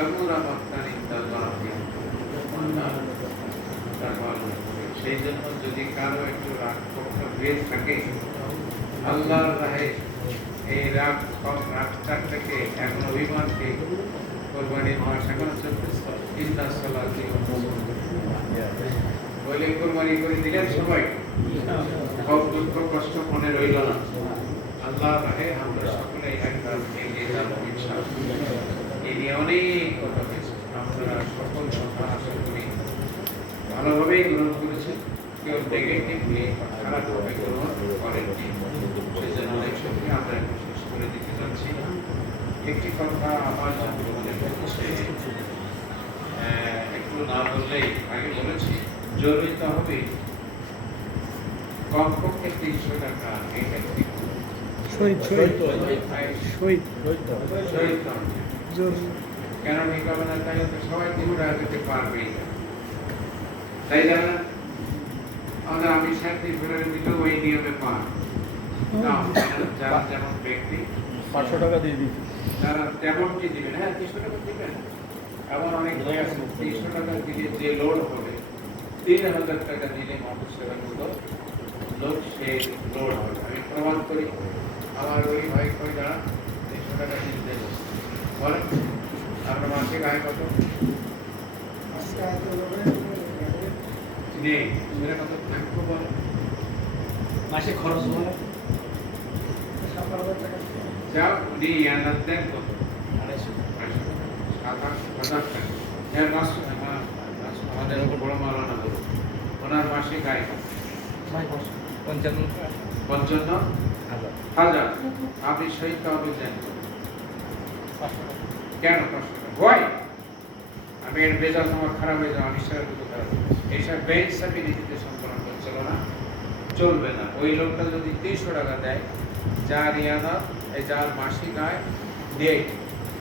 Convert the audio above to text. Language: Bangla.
কাবুরা মাক্তান ইনদাল্লাহ সেই জন্য যদি কারো একটু রাগ ক্ষোভটা হয়ে থাকে আল্লাহর রাহে এই রাগটা থেকে এখন অভিমানকে কোরবানির মাস এখন চলতেছে ইন্না সালাতি বলে কোরবানি করে দিলেন সবাই সব দুঃখ কষ্ট মনে রইল না আল্লাহর রাহে আমরা সকলেই একবার এগিয়ে যাবো ইনশাআল্লাহ। এই নিয়ে অনেক কথা হয়েছে, আপনারা সকল কথা আশা করি ভালোভাবেই গ্রহণ করেছেন, কেউ নেগেটিভলি খারাপভাবে গ্রহণ করেননি। সেই জন্য অনেক সময় আমরা একটু শেষ করে দিতে যাচ্ছি। একটি কথা আমার মনে হচ্ছে একটু না বললেই, আগে বলেছি জরুরি তো হবে কমপক্ষে 300 টাকা এটা ঠিক কেন ঠিক হবে না? তাই তো সবাই 3 টাকা দিতে পারবেই না, তাই না? আমরা আমি 37 টাকা দিলে ওই নিয়মে পান না, যারা যেমন ব্যক্তি 500 টাকা দিয়ে দিচ্ছি, যারা যেমন কি দিবেন, হ্যাঁ 300 টাকা দিবেন। এমন অনেক জায়গা আছে 300 টাকা দিলে যে লোড হবে 3000 টাকা দিলে মোটর সেবার মতো লোক সেই লোড হবে। আমি প্রমাণ করি, আমার ওই ভাই কই যারা 300 টাকা দিতে বলেন আপনার মাসিক আয় কত নেই, সেটা কত থাকবো বলেন? মাসে খরচ হয় যা উনি ইয়ানার দেন কত 7,000 টাকা। এর মাস আমাদের বড় মাওলানা বলুন ওনার মাসিক আয় কত? 55,000। আপনি সহিত হবে দেন কেন? 500 টাকা ভয় আমি এর বেজাল আমার খারাপ হয়ে যাও, আমি সেটা দুটো খারাপ এইসব বেইনসাফি নীতিতে সম্পন্ন করছিল না, চলবে না। ওই লোকটা যদি 300 টাকা দেয়, যার ইয়ানা এই যার মাসিক আয় দিয়ে